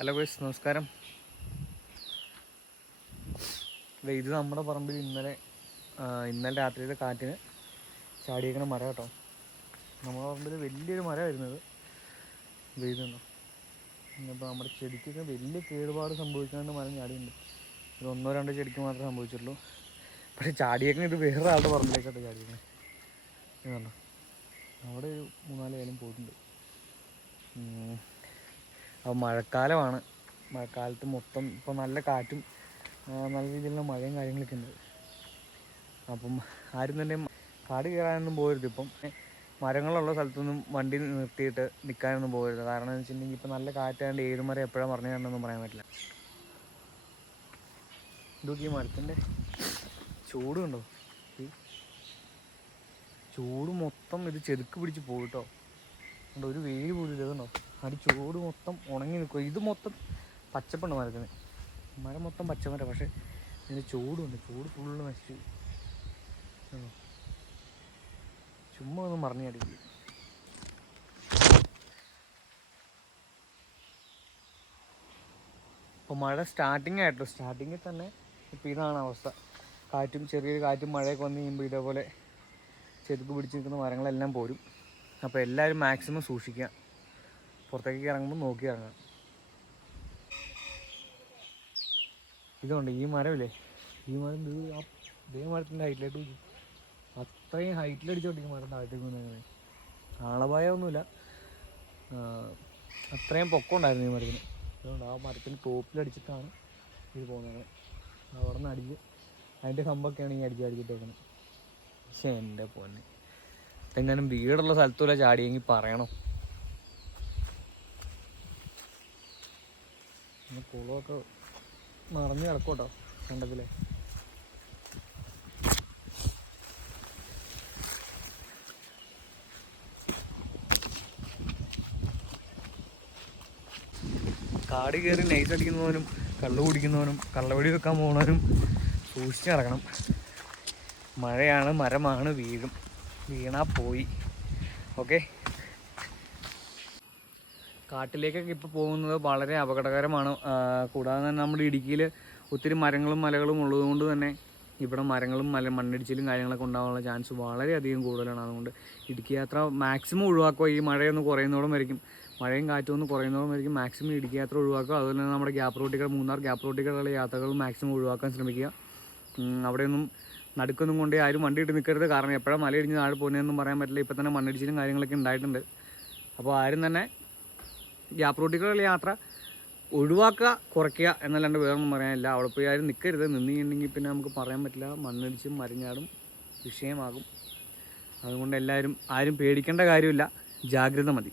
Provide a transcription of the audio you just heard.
Hello ഗോയ്സ് നമസ്കാരം. ഇത് നമ്മുടെ പറമ്പിൽ ഇന്നലെ ഇന്നലെ രാത്രിയിലെ കാറ്റിന് ചാടിയേക്കണ മരം കേട്ടോ. നമ്മുടെ പറമ്പിൽ വലിയൊരു മര വരുന്നത് വെയ്തുണ്ടോ ഇന്നിപ്പോൾ നമ്മുടെ ചെടിക്കൊക്കെ വലിയ കേടുപാട് സംഭവിക്കാണ്ട് മരം ചാടിയുണ്ട് ഇത് ഒന്നോ രണ്ടോ ചെടിക്ക് മാത്രമേ സംഭവിച്ചിട്ടുള്ളൂ. പക്ഷേ ചാടിയേക്കണ ഇത് വേറെ ആളുടെ പറമ്പിലേക്കാട്ടോ ചാടിയേക്കണേ. ഇതുണ്ടോ? അവിടെ ഒരു മൂന്നാൽ കാലം പോയിട്ടുണ്ട്. അപ്പോൾ മഴക്കാലമാണ്. മഴക്കാലത്ത് മൊത്തം ഇപ്പോൾ നല്ല കാറ്റും നല്ല രീതിയിലുള്ള മഴയും കാര്യങ്ങളൊക്കെ ഉണ്ട്. അപ്പം ആരും തന്നെ കാട് കയറാനൊന്നും പോകരുത് ഇപ്പം മരങ്ങളുള്ള സ്ഥലത്തൊന്നും വണ്ടി നിർത്തിയിട്ട് നിൽക്കാനൊന്നും പോകരുത് കാരണം എന്ന് വെച്ചിട്ടുണ്ടെങ്കിൽ ഇപ്പം നല്ല കാറ്റാണ്ട് ഏത് മരം എപ്പോഴാണ് പറഞ്ഞു തരണമെന്നൊന്നും പറയാൻ പറ്റില്ല. ഇതൊക്കെ ഈ മരത്തിന്റെ ചൂടുണ്ടോ? ചൂട് മൊത്തം ഇത് ചെതുക്ക് പിടിച്ച് പോയിട്ടോ കണ്ടോ ഒരു വെയിൽ പോലും ഇല്ല കണ്ടോ. അടി ചൂട് മൊത്തം ഉണങ്ങി നിൽക്കുക ഇത് മൊത്തം പച്ചപ്പുണ്ട് മരത്തിന്. മരം മൊത്തം പച്ചമര പക്ഷെ ഇതിന് ചൂടുണ്ട്. ചൂട് ഫുള്ള് നശിച്ചു? ചുമ്മാ ഒന്നും മറിഞ്ഞു അടിക്കില്ല ഇപ്പോൾ മഴ സ്റ്റാർട്ടിങ് ആയിട്ടോ? സ്റ്റാർട്ടിങ്ങിൽ തന്നെ ഇപ്പോൾ ഇതാണ് അവസ്ഥ. കാറ്റും ചെറിയൊരു കാറ്റും മഴയൊക്കെ വന്ന് കഴിയുമ്പോൾ ഇതേപോലെ ചെതുക്ക് പിടിച്ച് നിൽക്കുന്ന മരങ്ങളെല്ലാം പോരും. അപ്പോൾ എല്ലാവരും മാക്സിമം സൂക്ഷിക്കുക. പുറത്തേക്ക് ഇറങ്ങുമ്പോൾ നോക്കി ഇറങ്ങാം ഇതുണ്ട് ഈ മരമില്ലേ? ഈ മരം ഇത് മരത്തിന്റെ ഹൈറ്റിലായിട്ട് അത്രയും ഹൈറ്റിലടിച്ചോണ്ടിരിക്കും മരം താഴത്തേക്ക് വന്നേക്കുന്നത് ആളപായമൊന്നുമില്ല. അത്രയും പൊക്കം ഉണ്ടായിരുന്നു ഈ മരത്തിന്. അതുകൊണ്ട് ആ മരത്തിന് ടോപ്പിലടിച്ചിട്ടാണ് ഇത് പോകുന്നത്. അവിടെ നിന്ന് അടിച്ച് അതിന്റെ കമ്പൊക്കെയാണ് ഈ അടിച്ച് അടിച്ചിട്ടേക്കുന്നത് പക്ഷേ എന്റെ പൊന്നെ. എങ്ങാനും വീടുള്ള സ്ഥലത്തൂല ചാടിയെങ്കിൽ പറയണം. കുളമൊക്കെ മറഞ്ഞു കിടക്കോട്ടോ കണ്ടത്തിലെ കാട് കയറി നൈസ് അടിക്കുന്നവനും കള്ളു കുടിക്കുന്നവനും കള്ളവടി വെക്കാൻ പോകുന്നവനും സൂക്ഷിച്ച് നടക്കണം. മഴയാണ് മരമാണ് വീഴും. വീണാ പോയി. ഓക്കെ? കാട്ടിലേക്കൊക്കെ ഇപ്പോൾ പോകുന്നത് വളരെ അപകടകരമാണ്. കൂടാതെ തന്നെ നമ്മുടെ ഇടുക്കിയിൽ ഒത്തിരി മരങ്ങളും മലകളും ഉള്ളതുകൊണ്ട് തന്നെ ഇവിടെ മരങ്ങളും മല മണ്ണിടിച്ചിലും കാര്യങ്ങളൊക്കെ ഉണ്ടാകാനുള്ള ചാൻസ് വളരെയധികം കൂടുതലാണ്. അതുകൊണ്ട് ഇടുക്കി യാത്ര മാക്സിമം ഒഴിവാക്കുക. ഈ മഴയൊന്ന് കുറയുന്നോളം വരയ്ക്കും. മഴയും കാറ്റും ഒന്ന് കുറയുന്നോളം വരയ്ക്കും. മാക്സിമം ഇടുക്കി യാത്ര ഒഴിവാക്കുക. അതുപോലെ തന്നെ നമ്മുടെ ഗ്യാപ്പ് റോട്ടികൾ മൂന്നാർ ഗ്യാപ്പ് റോട്ടികളുള്ള യാത്രകൾ മാക്സിമം ഒഴിവാക്കാൻ ശ്രമിക്കുക. അവിടെയൊന്നും നടുക്കൊന്നും കൊണ്ട് ആരും വണ്ടി ഇട്ട് നിൽക്കരുത് കാരണം എപ്പോഴാണ് മലയിടിഞ്ഞ് താഴെ പോകുന്നതെന്നും പറയാൻ പറ്റില്ല. ഇപ്പം തന്നെ മണ്ണിടിച്ചിലും കാര്യങ്ങളൊക്കെ ഉണ്ടായിട്ടുണ്ട്. അപ്പോൾ ആരും തന്നെ ഗ്യാപ്പ് റൂട്ടിലുള്ള യാത്ര ഒഴിവാക്കുക കുറയ്ക്കുക എന്നല്ലാണ്ട് വേറൊന്നും പറയാനില്ല. അവിടെ പോയി ആരും നിൽക്കരുത് നിന്നിട്ടുണ്ടെങ്കിൽ പിന്നെ നമുക്ക് പറയാൻ പറ്റില്ല. മണ്ണിടിച്ചും മരിഞ്ഞാടും വിഷയമാകും. അതുകൊണ്ട് എല്ലാവരും ആരും പേടിക്കേണ്ട കാര്യമില്ല. ജാഗ്രത മതി.